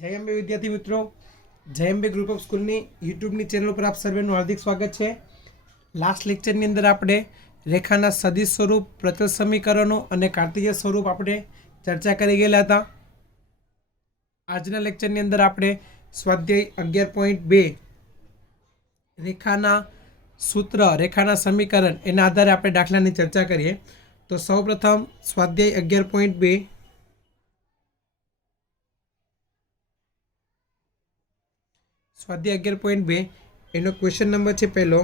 जय अंबे विद्यार्थी मित्रों, जय Ambe group of school YouTube channel पर आप सर्वेનું हार्दिक स्वागत है। लास्ट लेक्चर अंदर आपणे रेखाना सदिश स्वरूप, प्रचल समीकरणों और कार्तीय स्वरूप आपणे चर्चा करी गયેલા था। आजना लेक्चर अंदर आपणे स्वाध्याय 11.2 रेखाना सूत्र, रेखाना समीकरण एना आधारे आपणे दाखलानी चर्चा करिए। तो सौप्रथम स्वाध्याय 11.2 स्वाध्याय 11.2 एनो क्वेश्चन नंबर है। पहलो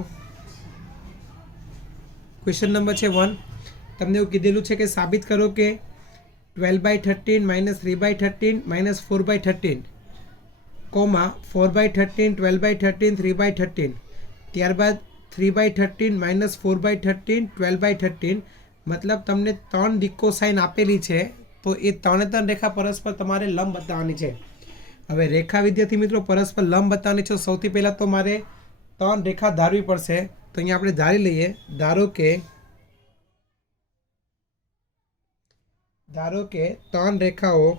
क्वेश्चन नंबर है 1। तमने एवुं कीधेलुं छे कि साबित करो कि 12/13 - 3/13 - 4/13 कोमा 4/13 12/13 3/13 त्यारबाद 3/13 - 4/13 12/13 मतलब तमने 3 दिक्को साइन आपेली है। तो ये 3 रेखा परस्पर तमारे लंब बताववानी छे। हवे रेखा विद्यार्थी मित्रों परस्पर लंब बताववानी छे। सौथी पहला तो मारे 3 रेखा धारवी पड़शे। तो अहींया आपणे धारी लईए। धारो के 3 रेखाओ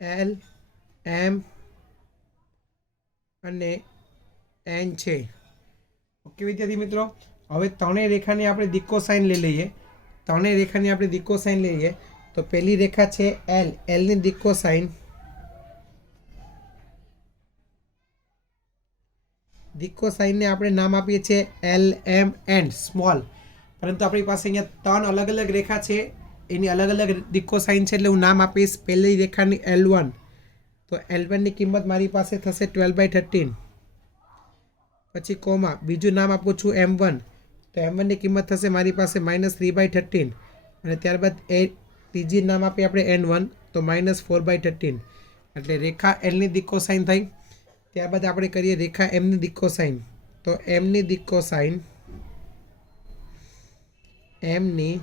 एल एम अने एन छे। ओके विद्यार्थी मित्रों, हवे 3 रेखानी आपणे दिक्को साइन लई लईए। 3 रेखानी आपणे दिक्को साइन लईए। तो पहली रेखा है एल, एल नी दिक्को साइन, दिक्को साइन ने आपणे नाम आपीए छे एल एम एन स्मॉल। परंतु अपनी पास अहींया 3 अलग अलग रेखा है, एनी अलग अलग दिक्को साइन है, एटले हूँ नाम आपीश पहली रेखानी L1। तो L1 नी किंमत मारी पासे थशे 12/13। पछी कोमा बीजू नाम आपू छूँ M1। तो M1 नी किंमत थशे मारी पासे -3/13 अने त्यारबाद तीजी नाम आपीए आपणे N1। तो -4/13 एटले रेखा L नी दिक्को साइन थई। त्यारबाद आपणे करीए रेखा M नी दिक्को साइन। तो M नी दिक्को साइन, M नी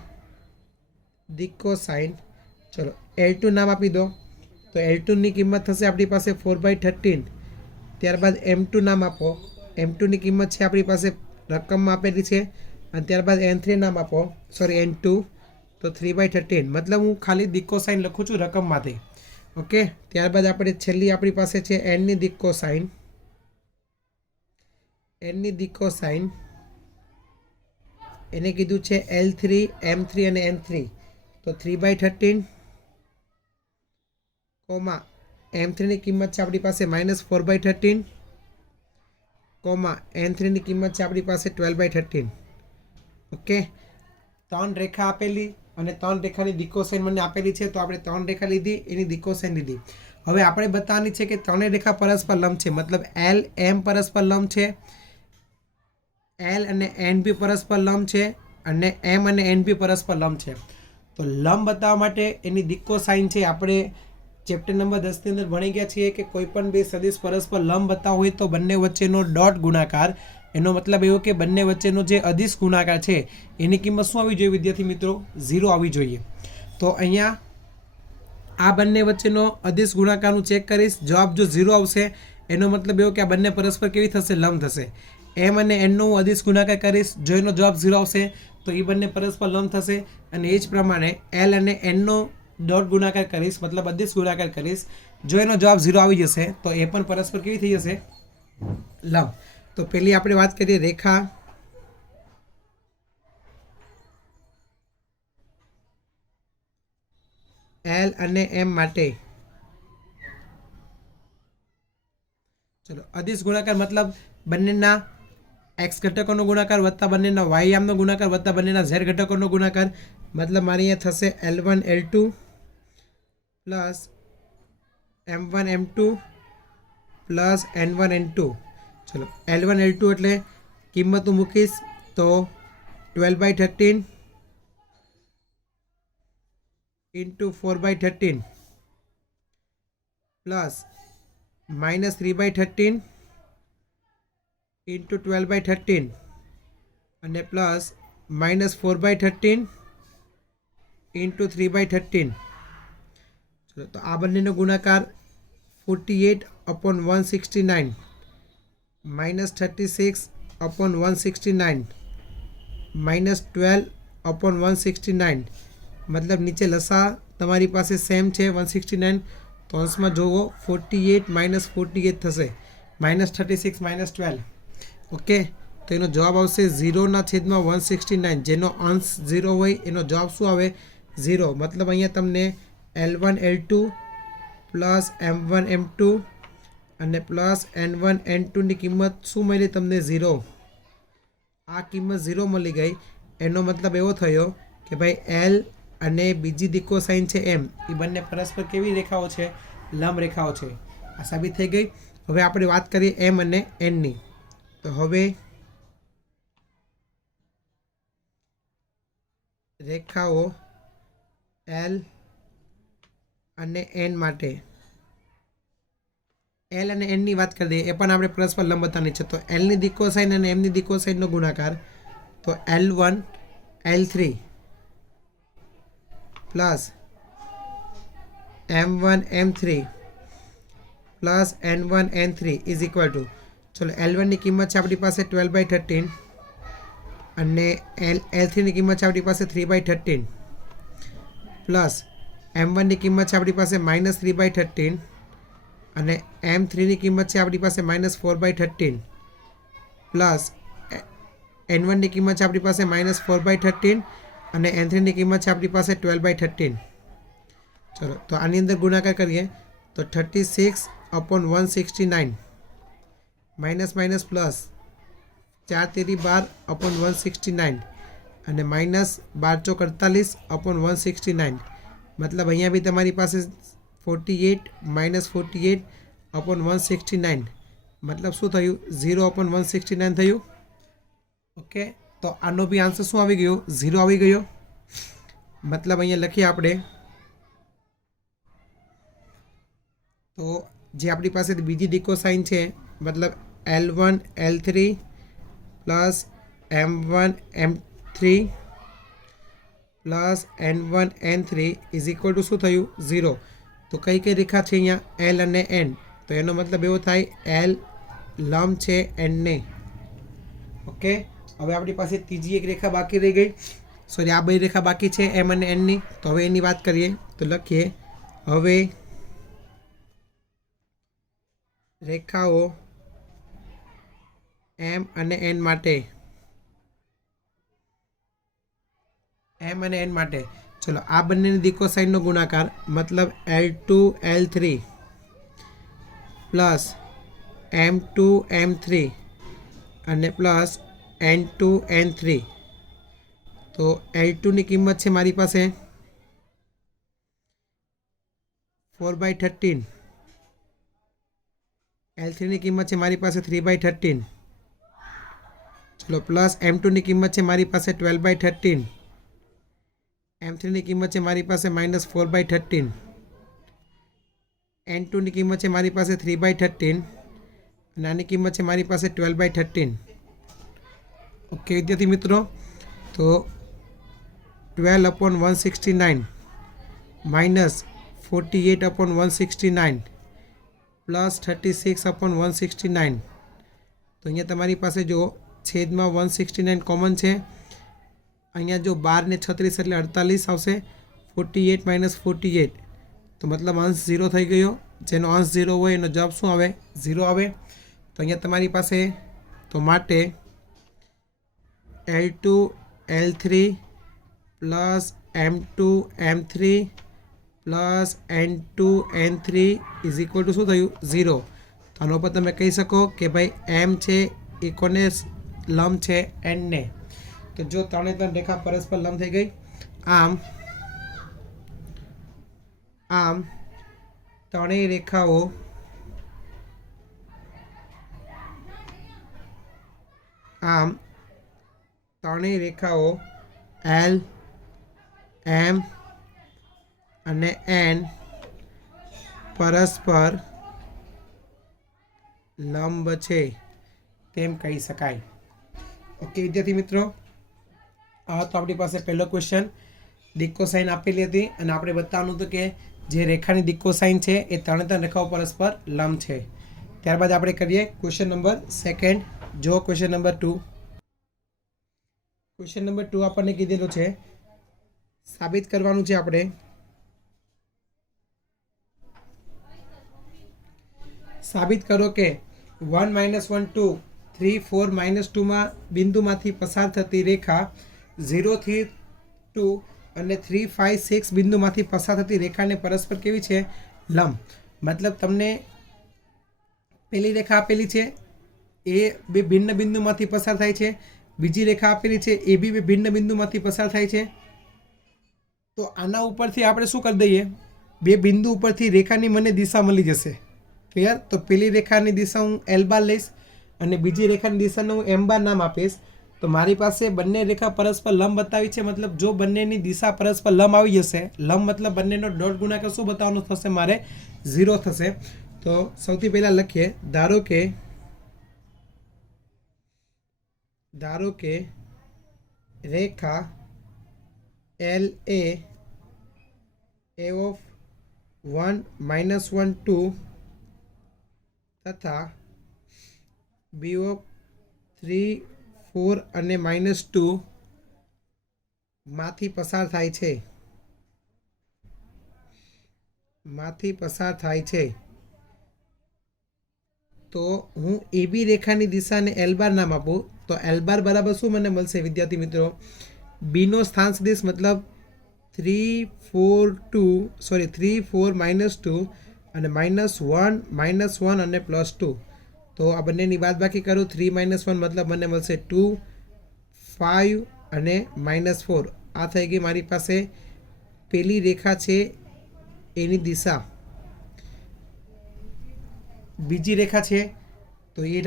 दिक्को साइन, चलो L2 नाम आपी दो। तो L2 नी किंमत थशे आपणी पासे 4/13। त्यारबाद M2 नाम आपो। M2 नी किंमत छे आपणी पासे रकम में आपेली छे। अने त्यारबाद N3 नाम आपो, सॉरी N2। तो 3/13 मतलब हूँ खाली दिक्को साइन लखुं छुं रकम मांथी। ओके, त्यारबाद आपणे छेल्ली आपणी पासे छे N नी दिक्को साइन। N नी दिक्को साइन एने कीधुं छे L3 M3 अने N3। तो 3/13 कोमा M3 नी किंमत छे आपणी पासे -4/13 कोमा N3 नी किंमत छे आपणी पासे 12/13। ओके, 3 रेखा आपेली अने 3 रेखानी दिक्को साइन मने आपेली छे। तो आपणे 3 रेखा लीधी, एनी दिक्को साइन लीधी। हवे आपणे बताववानी छे के 3 रेखा परस्पर लंब छे। मतलब L M परस्पर लंब छे, L अने N भी परस्पर लंब छे, अने M अने N भी परस्पर लंब छे। तो लंब बताववा माटे एनी दिक्को साइन छे आपणे चेप्टर नंबर 10 ની અંદર ભણી ગયા છીએ કે કોઈપણ બે સદિશ પરસ્પર લંબ બતાવવા હોય તો બંને વચ્ચેનો ડોટ ગુણાકાર, એનો મતલબ એવો કે બંને વચ્ચેનો જે અદિશ ગુણાકાર છે એની કિંમત શું આવવી જોઈએ વિદ્યાર્થી મિત્રો? 0 આવવી જોઈએ। તો અહીંયા આ બંને વચ્ચેનો અદિશ ગુણાકારનું ચેક કરીશ। જવાબ જો 0 આવશે એનો મતલબ એવો કે આ બંને પરસ્પર કેવી થશે? લંબ થશે। M અને N નો હું અદિશ ગુણાકાર કરીશ। જો એનો જવાબ 0 આવશે તો એ બંને પરસ્પર લંબ થશે। અને એ જ પ્રમાણે L અને N નો डॉट गुणाकार करीश, मतलब अदिश गुणाकार करीश। जो एनो जवाब 0 आई जशे तो ए पण परस्पर केवी थई जशे? लंब। तो पहली आपणे बात करिए रेखा L अने M माटे। चलो अदिश गुणाकार मतलब बंनेना एक्स घटकोनो गुणाकार वत्ता बंनेना वाय यामनो गुणाकार वत्ता बंनेना z घटकोनो गुणाकार। मतलब मारे अहींया थशे L1 L2 plus M1 M2 plus N1 N2। चलो L1 L2 एटले किंमत हूँ मूकीश तो 12/13 इंटू 4/13 प्लस -3/13 इंटू 12/13 अने प्लस -4/13 इंटू 3/13। चलो तो आ बंनेनो गुणाकार 48/169 -36/169 -12/169 मतलब नीचे लसा तमारी पासे सेम है 169 तो अंश में जोवो 48 - 48 थशे -36 -12 ओके तो एनो जवाब आवशे 0/169 जेनो अंश 0 होय एनो जवाब शुं आवे 0 मतलब अहींया तमने L1 L2 plus M1 M2 અને પ્લસ N1 N2ની કિંમત શું મળી તમને 0 આ કિંમત 0 મળી ગઈ એનો મતલબ એવો થયો કે ભાઈ L અને બીજી દિક્કો સાઇન છે M એ બંને પરસ્પર કેવી રેખાઓ છે લંબ રેખાઓ છે આ સાબિત થઈ ગઈ હવે આપણે વાત કરીએ M અને N ની તો હવે રેખાઓ L અને N માટે L અને N ની વાત કરી દઈએ એ પણ આપણે પરસ્પર લંબ બતાવવાની છે તો L ની દિક્કો સાઇન અને M ની દિક્કો સાઇનનો ગુણાકાર તો L1 L3 plus M1 M3 plus N1 N3 is equal two ચલો L1 ની કિંમત છે આપણી પાસે 12/13 અને L3 ની કિંમત છે આપણી પાસે 3/13 પ્લસ M1 ની કિંમત છે આપણી પાસે -3/13 અને M3 ની કિંમત છે આપણી પાસે -4/13 પ્લસ N1 ની કિંમત છે આપણી પાસે -4/13 અને N3 ની કિંમત છે આપણી પાસે 12/13 ચલો તો આની અંદર ગુણાકાર કરીએ તો 36/169 માઇનસ માઇનસ પ્લસ 4 તેરી 12/169 અને માઇનસ 12 ચોક 48/169 मतलब अहींया भी तमारी पास 48 - 48/169 मतलब शू थयुं 0/169 थयुं ओके तो आनो भी आंसर शू आवी गयो 0 आवी गयो मतलब अहींया लखीए आपणे तो जे आपणी पासे बीजी दिक्को साइन है मतलब L1 L3 plus M1 M3 plus N1 N3 is equal to शू थयुं 0 तो कई कई रेखा है अहींया L અને N तो एनो मतलब एवो थाय L लंब है N ने ओके हवे आपणी पासे तीजी एक रेखा बाकी रही गई सॉरी आ बई रेखा बाकी है M અને N नी तो हवे एनी बात करिए तो लखीए हवे रेखाओ M અને N माटे M અને N माटे चलो आ बने दिक्को साइन नो गुणाकार मतलब L2 L3 plus M2 M3 અને प्लस N2 N3 तो L2 ની કિંમત છે મારી પાસે 4/13 L3 ની કિંમત છે મારી પાસે 3/13 चलो प्लस M2 ની કિંમત છે મારી પાસે 12/13 M3 ની કિંમત છે મારી પાસે -4/13 N2 ની કિંમત છે મારી પાસે 3/13 અને આની કિંમત છે મારી પાસે 12/13 ઓકે વિદ્યાર્થી મિત્રો તો 12/169 -48/169 प्लस 36/169 तो अहींया तमारी पासे जो छेद में 169 कॉमन है अहींया जो 12 ने 36 एटले 48 आवशे 48 - 48 तो मतलब अंश 0 थई गयो जेनो अंश 0 होय एनो जवाब शुं आवे 0 आवे तो अहींया तमारी पासे तो माटे L2 L3 plus M2 M3 plus N2 N3 is equal to शू थयुं 0 तो आना पर तमे कही सको कि भाई M है ए कोने लंब है N ने तो जो त्रे त्रण रेखा परस्पर लंब थी गई आम आम त्रे रेखाओ आम त्रे रेखाओ L M અને N परस्पर लंब है तेम कही शकाय ओके विद्यार्थी मित्रों आ तो अपनी पास पहलो क्वेश्चन दिक्को साइन आपेली थी और आपणे बताववानुं हतुं के जे रेखानी दिक्को साइन है ए त्रे त्रण रेखाओं परस्पर लंब है त्यारबाद आपणे करीए क्वेश्चन नंबर सेकंड जो क्वेश्चन नंबर 2 आपने कीधेलुं छे સાબિત કરવાનું છે આપણે। સાબિત કરો કે 1 -1 2 3 4 -2 માં બિંદુમાંથી પસાર થતી રેખા 0 થી 2 અને 3 5 6 બિંદુમાંથી પસાર થતી રેખાને પરસ્પર કેવી છે? લંબ। મતલબ તમને પેલી રેખા આપેલી છે, એ બે ભિન્ન બિંદુમાંથી પસાર થાય છે, બીજી રેખા આપેલી છે, એ બી બે ભિન્ન બિંદુમાંથી પસાર થાય છે। તો આના ઉપરથી આપણે શું કરી દઈએ, બે બિંદુ ઉપરથી રેખાની મને દિશા મળી જશે। ક્લિયર? તો પેલી રેખાની દિશા હું L બાર લઈશ અને બીજી રેખાની દિશાને હું M બાર નામ આપીશ। તો મારી પાસે બંને રેખા પરસ્પર લંબ બતાવી છે, મતલબ જો બંનેની દિશા પરસ્પર લંબ આવી જશે, લંબ મતલબ બંનેનો ડોટ ગુણાકાર શું બતાવવાનું થશે મારે? 0 થશે। તો સૌથી પહેલાં લખીએ, ધારો કે રેખા L એ ઓફ 1 -1 2 તથા બી ઓફ 3 4 અને -2 માંથી પસાર થાય છે। તો હું એ બી રેખાની દિશાને L બાર નામ આપું તો L બાર બરાબર શું મને મળશે વિદ્યાર્થી મિત્રો? બીનો સ્થાન સદિશ મતલબ 3 4 -2 અને -1 અને +2। તો આ બંનેની બાદબાકી કરું, 3 -1 મતલબ મને મળશે 2 5 અને -4। આ થઈ ગઈ મારી પાસે પેલી રેખા છે એની દિશા। બીજી રેખા છે તો એ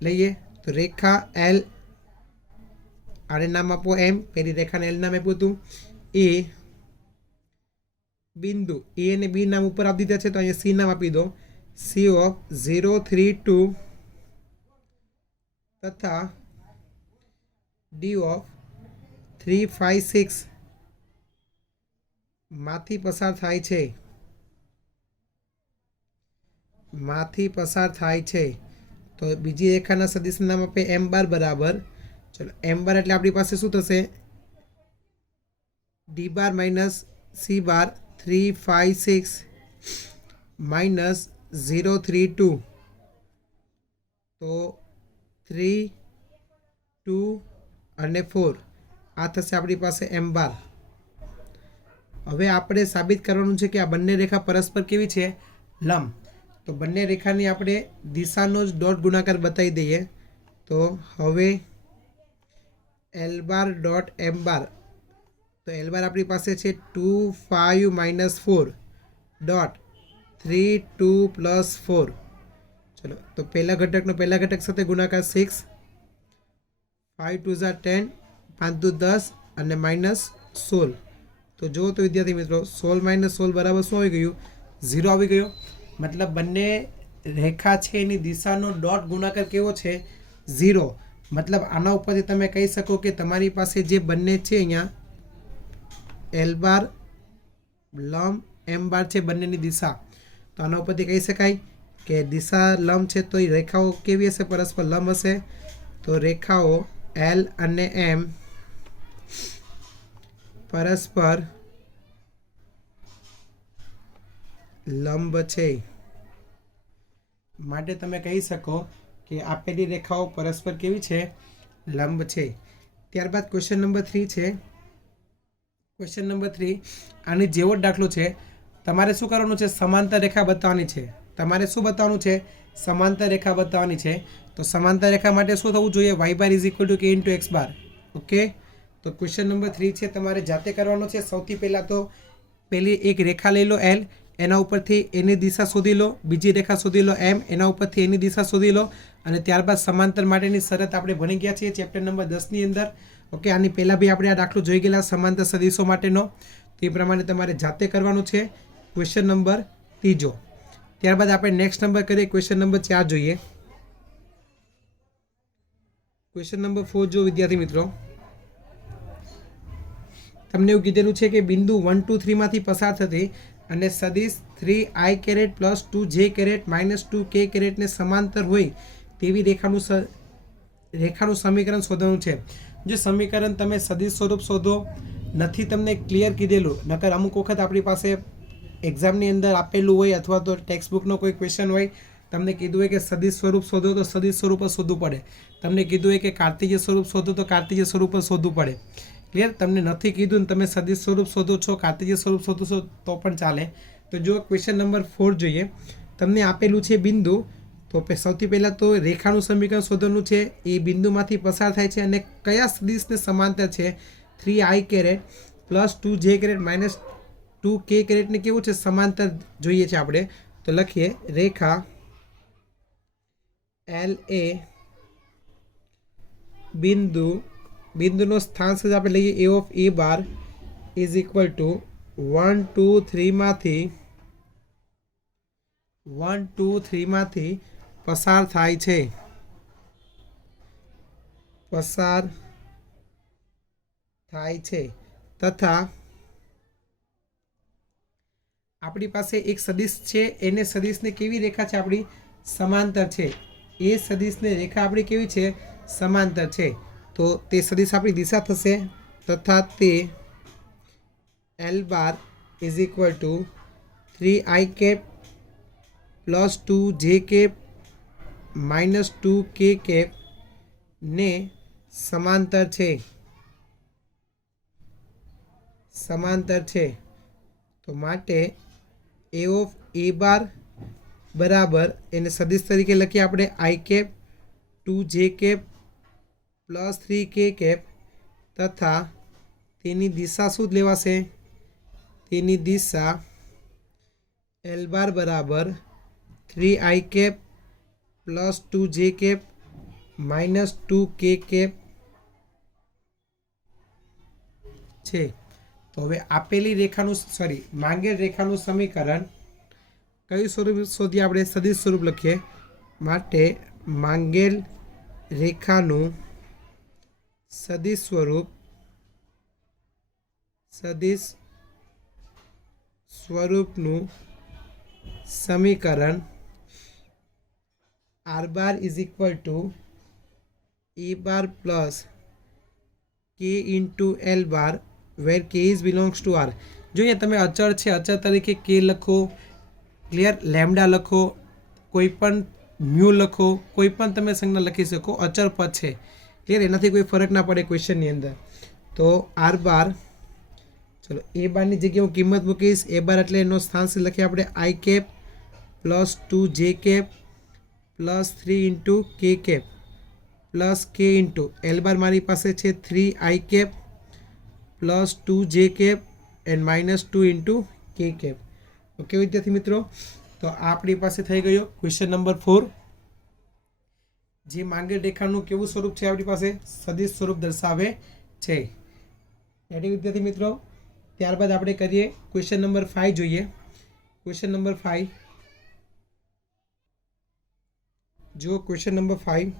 લઈએ। તો રેખા L, આને નામ આપો M, પેલી રેખાને L નામ આપ્યું હતું। એ બિંદુ A અને B નામ ઉપર આપી દીધા છે, તો અહીંયા C નામ આપી દો। C ઓફ 0 3 2 તથા D ઓફ 3 5 6 માંથી પસાર થાય છે। તો બીજી રેખાના સદિશનું નામ આપે M બાર બરાબર, ચલો M બાર એટલે આપણી પાસે શું થશે? D બાર માઇનસ C બાર 3 5 6 -0 3 2। તો 3 2 અને 4 આ થશે આપણી પાસે M બાર। હવે આપણે સાબિત કરવાનું છે કે આ બંને રેખા પરસ્પર કેવી છે? લંબ। તો બંને રેખાની આપણે દિશાનો જ ડોટ ગુણાકાર બતાવી દઈએ। તો હવે L બાર ડોટ M બાર, તો L બાર આપણી પાસે છે 2 5 -4 ડોટ 3 2 +4। ચલો તો પહેલા ઘટકનો પહેલા ઘટક સાથે ગુણાકાર 6 5 2 10 5 2 10 અને -16। તો જો તો વિદ્યાર્થી મિત્રો 16 - 16 બરાબર શું આવી ગયું? 0 આવી ગયો। મતલબ બંને રેખા છે એની દિશાનો ડોટ ગુણાકાર કેવો છે? 0। મતલબ આના ઉપરથી તમે કહી શકો કે તમારી પાસે જે બંને છે અહીંયા L બાર લંબ M બાર છે બંનેની દિશા, તો આના ઉપરથી કહી શકાય કે દિશા લંબ છે તો એ રેખાઓ કેવી હશે? પરસ્પર લંબ હશે। તો રેખાઓ L અને M પરસ્પર લંબ છે, માટે તમે કહી શકો કે આપેલી રેખાઓ પરસ્પર કેવી છે? લંબ છે। ત્યારબાદ ક્વેશ્ચન નંબર 3 છે। ક્વેશ્ચન નંબર 3 આની જેવો જ દાખલો છે। તમારે શું કરવાનું છે? સમાંતર રેખા બતાવવાની છે। તમારે શું બતાવવાનું છે? સમાંતર રેખા બતાવવાની છે। તો સમાંતર રેખા માટે શું થવું જોઈએ? y બાર = k × x બાર। ઓકે, તો ક્વેશ્ચન નંબર 3 છે, તમારે જાતે કરવાનો છે। સૌથી પહેલાં તો પેલી એક રેખા લઈ લો L, એના ઉપરથી એની દિશા શોધી લો। બીજી રેખા શોધી લો M, એના ઉપરથી એની દિશા શોધી લો। અને ત્યારબાદ સમાંતર માટેની શરત આપણે ભણી ગયા છીએ ચેપ્ટર નંબર 10ની અંદર। ઓકે, આની પહેલાં બી આપણે આ દાખલો જોઈ ગયેલા સમાંતર સદિશો માટેનો, તો એ પ્રમાણે તમારે જાતે કરવાનું છે। Question number 3। ત્યારબાદ આપણે નેક્સ્ટ નંબર કરીએ, ક્વેશ્ચન નંબર 4 જોઈએ। ક્વેશ્ચન નંબર 4 જો વિદ્યાર્થી મિત્રો, તમને એવું કીધેલું છે કે બિંદુ 1 2 3 માંથી પસાર થતી અને સદિશ 3i caret + 2j caret - 2k કેરેટને સમાંતર હોય તેવી રેખાનું સમીકરણ શોધવાનું છે। જો સમીકરણ તમે સદિશ સ્વરૂપ શોધો નથી તમને ક્લિયર કીધેલું, નકર અમુક વખત આપણી પાસે એક્ઝામની અંદર આપેલું હોય અથવા તો ટેક્સ્ટ બુકનો કોઈ ક્વેશ્ચન હોય, તમને કીધું હોય કે સદિશ સ્વરૂપ શોધો તો સદિશ સ્વરૂપ જ શોધવું પડે, તમને કીધું હોય કે કાર્તિજીય સ્વરૂપ શોધો તો કાર્તિજીય સ્વરૂપ જ શોધવું પડે. ક્લિયર? તમને નથી કીધું ને તમે સદિશ સ્વરૂપ શોધો છો, કાર્તિજીય સ્વરૂપ શોધો છો તો પણ ચાલે. તો જો ક્વેશ્ચન નંબર 4 જોઈએ, તમને આપેલું છે બિંદુ, તો સૌથી પહેલાં તો રેખાનું સમીકરણ શોધવાનું છે. એ બિંદુમાંથી પસાર થાય છે અને કયા સદિશને સમાંતર છે? 3i caret plus 2j caret minus 2k કેરેટને કેવું છે? સમાંતર જોઈએ છે આપણે. તો લખીએ રેખા એલ એ બિંદુનો સ્થાંશ આપણે લઈએ a of a bar is equal to 1 2 3 માંથી પસાર થાય છે, તથા આપણી પાસે એક સદિશ છે, એને સદિશને કેવી રેખા છે? આપણી સમાંતર છે. એ સદિશને રેખા આપણી કેવી છે? સમાંતર છે. તો તે સદિશ આપણી દિશા થશે, તથા તે L bar is equal to 3i cap plus 2j cap minus 2k cap ને સમાંતર છે. તો માટે એ ઓફ એ બાર બરાબર એને સદિશ તરીકે લખીએ આપણે I cap 2j cap plus 3k cap, તથા તેની દિશા શું લેવાશે? તેની દિશા એલ બાર બરાબર 3i cap plus 2j cap minus 2k cap છે. તો હવે આપેલી માંગેલ રેખાનું સમીકરણ કયું સ્વરૂપ શોધીએ આપણે? સદિશ સ્વરૂપ લખીએ. માટે માંગેલ રેખાનું સદિશ સ્વરૂપનું સમીકરણ R bar is equal to A bar plus કે ઇન્ટુ એલ બાર વેર કે ઇઝ બિલોંગ્સ ટુ આર. જો અહીંયા તમે અચળ છે, અચળ તરીકે કે લખો, ક્લિયર, લેમડા લખો, કોઈ પણ મ્યુ લખો, કોઈ પણ તમે સંજ્ઞા લખી શકો, અચળ પદ છે, ક્લિયર, એનાથી કોઈ ફરક ના પડે ક્વેશ્ચનની અંદર. તો આર બાર, ચલો એ બારની જગ્યાએ હું કિંમત મૂકીશ. એ બાર એટલે એનો સ્થાંશ લખીએ આપણે I cap plus 2j cap plus 3 into K cap plus કે ઇન્ટુ એલ બાર મારી પાસે છે 3i cap plus 2j cap and minus 2 into K cap. Okay વિદ્યાર્થી મિત્રો, તો આપણી પાસે થઈ ગયો ક્વેશ્ચન નંબર 4. જે માંગેલ રેખાનું કેવું સ્વરૂપ છે? આપણી પાસે સદિશ સ્વરૂપ દર્શાવે છે. રેડી વિદ્યાર્થી મિત્રો? ત્યારબાદ આપણે કરીએ ક્વેશ્ચન નંબર 5 જોઈએ. ક્વેશ્ચન નંબર 5 જો ક્વેશ્ચન નંબર 5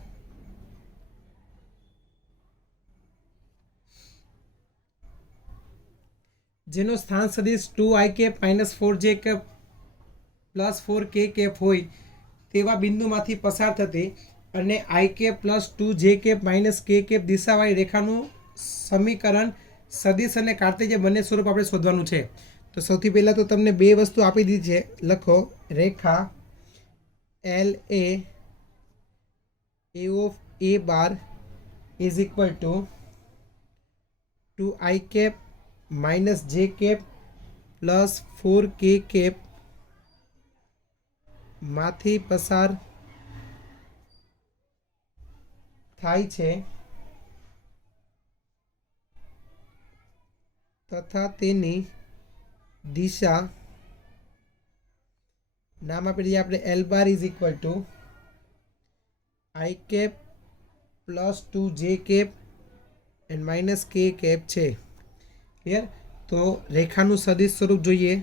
જેનો સ્થાન સદિશ 2i cap minus 4j cap plus 4k cap હોય તેવા બિંદુમાંથી પસાર થતી અને i cap plus 2j cap minus k cap દિશાવાળી રેખાનું સમીકરણ સદિશ અને કાર્તેજ્ય બંને સ્વરૂપ આપણે શોધવાનું છે. તો સૌથી પહેલાં તો તમને બે વસ્તુ આપી દીધી છે. લખો રેખા L a of a bar is equal to 2i cap minus j cap plus 4k cap માંથી પસાર થાય છે, તથા તેની દિશા નામ આપી દઈએ આપણે l bar is equal to i cap plus 2j cap and minus k cap છે. ક્લિયર? તો રેખાનું સદિશ સ્વરૂપ જોઈએ.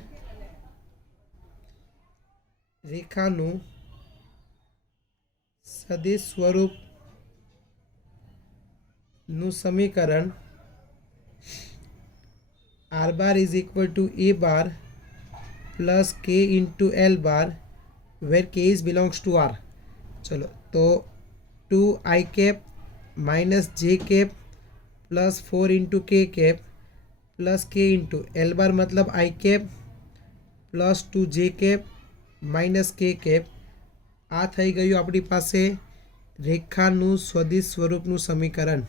રેખાનું સદિશ સ્વરૂપનું સમીકરણ R bar is equal to A bar plus કે ઇન્ટુ એલ બાર વેર કે ઇઝ બિલોંગ્સ ટુ આર. ચલો તો 2i cap minus j cap plus 4 into k cap plus k into l bar मतलब i cap plus 2j cap minus के cap आ थई गयुं आपणी पासे रेखानुं सदिश स्वरूपनुं समीकरण।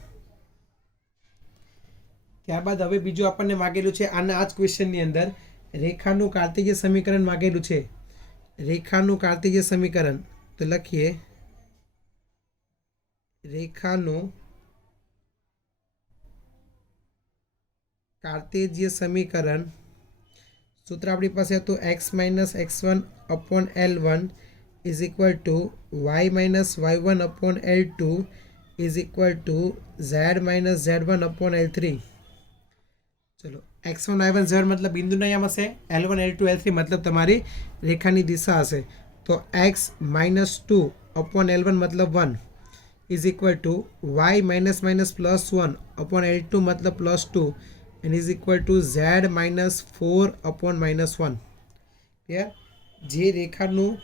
त्यारबाद हवे बीजुं आपणने मागेलुं छे आना आ ज क्वेश्चननी अंदर रेखानुं कार्तेय समीकरण मागेलुं छे। रेखानुं कार्तेय समीकरण तो लखीए रेखानुं कार्तेय समीकरण सूत्र अपनी पास तो x minus x1 upon L1 is equal to y minus y1 upon L2 is equal to z minus z1 upon L3। चलो x1 y1 z मतलब बिंदु नाम हशे, L1 L2 L3 मतलब तमारी रेखानी दिशा हशे। तो x माइनस 2 अपॉन L1 मतलब 1 is equal to y minus minus plus 1 upon L2 मतलब plus 2 and is equal to z minus 4 upon minus 1। Clear? जे रेखानुं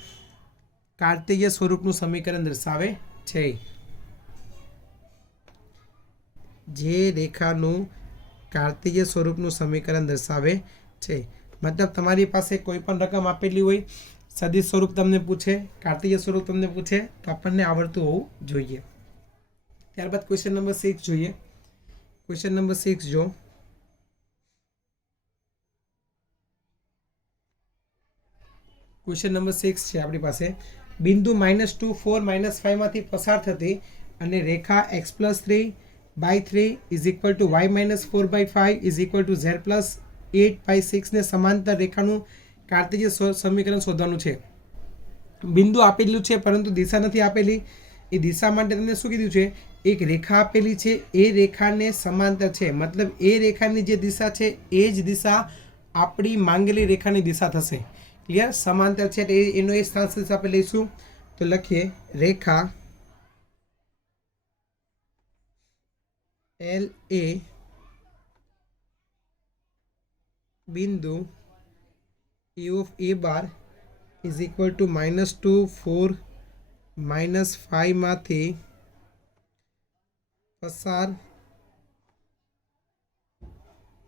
कार्तेय स्वरूपनुं समीकरण दर्शावे छे, जे रेखानुं कार्तेय स्वरूपनुं समीकरण दर्शावे छे मतलब तमारी पासे कोई पण रकम आपेली होय, सदिश स्वरूप तमने पूछे, कार्तेय स्वरूप तमने पूछे तो आपणने आवडતું होવું જોઈએ। ત્યારબાદ क्वेश्चन नंबर 6 જોઈએ। क्वेश्चन नंबर 6 जो क्वेश्चन नंबर 6 है अपनी पास बिंदु -2 4 -5 में पसार थती अने रेखा x+3/3 is equal to y -4/5 is equal to z+8/6 ने समांतर रेखानुं कार्तेय समीकरण शोधवानुं छे। बिंदु आपेલું છે परंतु दिशा नहीं आपेली। ए दिशा माटे तमने शुं कीधुं छे, एक रेखा आपेली छे, ए रेखाने समांतर छे मतलब ए रेखानी जे दिशा छे ए ज दिशा आपणी मांगेली रेखानी दिशा थशे। क्लियर? समांतर है एनो ए स्थान सदिश आपणे लईशुं तो लखीए रेखा एल ए बिंदु a of a bar is equal to -2 4 -5 मांथी पसार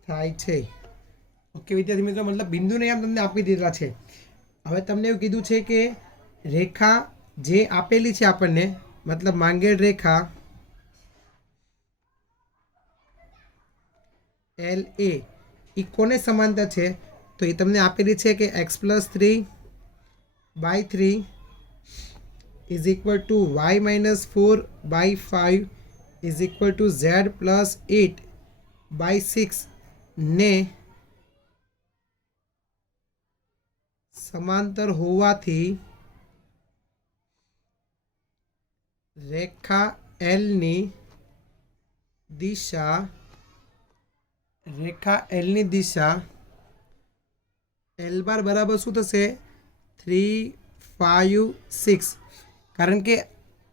थाय छे। ओके विद्यार्थी मित्रों, मतलब बिंदु नाम तमने आपी दीधा छे। हवे तमने एवुं कीधुं छे के रेखा जे आपेली छे आपणने मतलब मांगेल रेखा एल ए कोने समांतर छे तो ये तमने आपेली छे कि x+3/3 is equal to y -4/5 is equal to z+8/6 ने समांतर होवाथी रेखा एल नी दिशा एल बार बराबर शू थशे 3 5 6 कारण के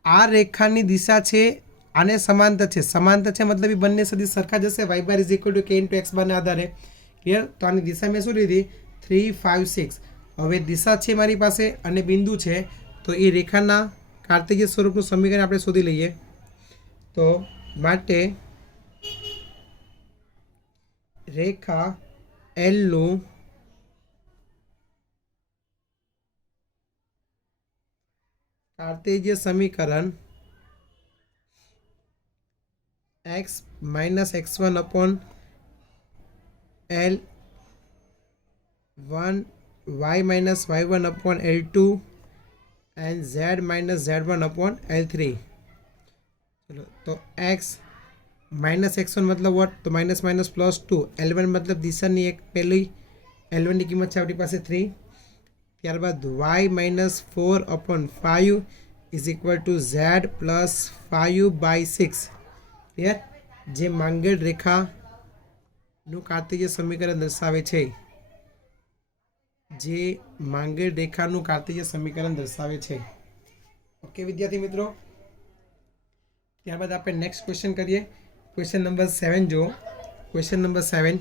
आ रेखानी दिशा छे आने समांतर छे। समांतर छे मतलब ये बंने सदिश सरखा जशे। y bar is equal to k into x bar ने आधारे। क्लियर? तो आनी दिशा में शू लीधी 3 5 6। हवे दिशा छे मारी पासे अने बिंदु छे तो ये रेखाना कार्तेय स्वरूपनुं समीकरण आपणे शोधी लईए। तो माटे रेखा एल नुं कार्तेय समीकरण x minus x1 upon L1 y minus y1 upon L2 and z minus z1 upon L3। चलो तो x माइनस x1 मतलब वॉट तो माइनस माइनस +2 L1 मतलब दिशानी एक पहली L1 की कीमत है अपनी पास 3। त्यारबाद y -4 upon 5 is equal to z+5/6। Clear? जे मांगेल रेखा नु कार्तेय समीकरण दर्शावे छे, जे मांगेल रेखा नु कार्तेय समीकरण दर्शावे छे। ओके विद्यार्थी मित्रों, त्यारबाद आपणे नेक्स्ट क्वेश्चन करिए। क्वेश्चन नंबर 7 जो क्वेश्चन नंबर 7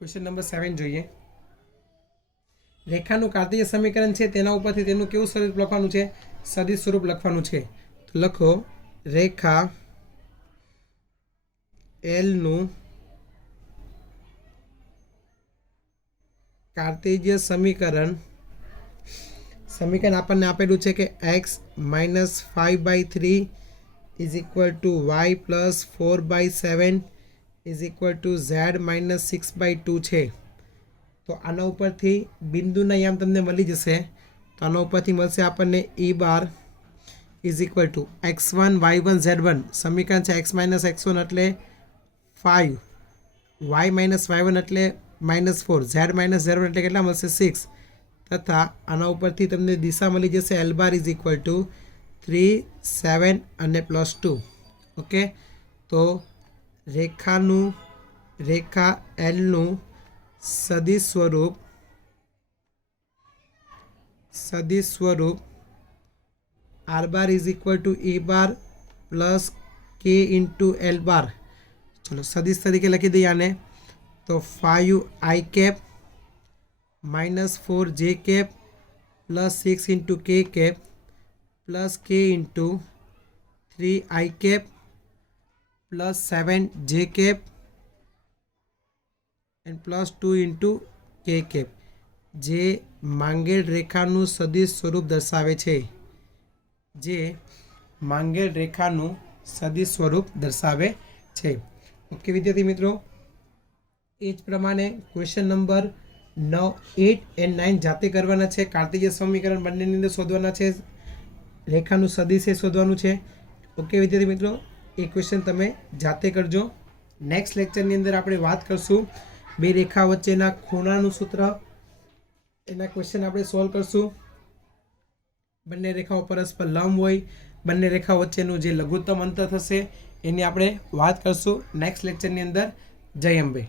क्वेश्चन नंबर 7 જોઈએ। રેખાનું કાર્તીય સમીકરણ છે તેના ઉપરથી તેનું કેવું સ્વરૂપ લખવાનું છે, સદિશ સ્વરૂપ લખવાનું છે। તો લખો રેખા એલનું કાર્ટેશિય સમીકરણ આપણને આપેલું છે કે x -5/3 is equal two y + 4/7 is equal two z -6/2 છે. તો આના ઉપરથી બિંદુના યામ તમને મળી જશે. તો આના ઉપરથી મળશે આપણને e bar is equal two x1 y1 z1 સમીકરણ છે x - x1 એટલે 5, y - y1 એટલે -4, z - z1 એટલે કેટલા મળશે 6 તથા આના ઉપરથી તમને દિશા મળી જશે l bar is equal two 3, 7 અને +2. ઓકે, તો રેખા એલનું સદિશ સ્વરૂપ r bar is equal to e bar plus k into l bar. ચલો સદિશ તરીકે લખી દઈએ આને. તો 5i cap -4j cap plus 6 into k cap plus k into 3i cap plus 7j cap and plus 2 into k cap જે માંગેલ રેખાનું સદિશ સ્વરૂપ દર્શાવે છે. ઓકે વિદ્યાર્થી મિત્રો, એ જ પ્રમાણે ક્વેશ્ચન નંબર 9, 8 એન્ડ 9 જાતે કરવાના છે. કાર્ટેશિય સમીકરણ બંનેની અંદર શોધવાના છે, રેખાનું સદિશ એ શોધવાનું છે. ઓકે વિદ્યાર્થી મિત્રો, એ ક્વેશ્ચન તમે જાતે કરજો. નેક્સ્ટ લેક્ચરની અંદર આપણે વાત કરશું બે રેખા વચ્ચેના ખૂણાનું સૂત્ર, એના ક્વેશ્ચન આપણે સોલ્વ કરશું. બંને રેખાઓ પરસ્પર લંબ હોય, બંને રેખાઓ વચ્ચેનું જે લઘુત્તમ અંતર થશે એની આપણે વાત કરશું નેક્સ્ટ લેક્ચરની અંદર. જય અંબે.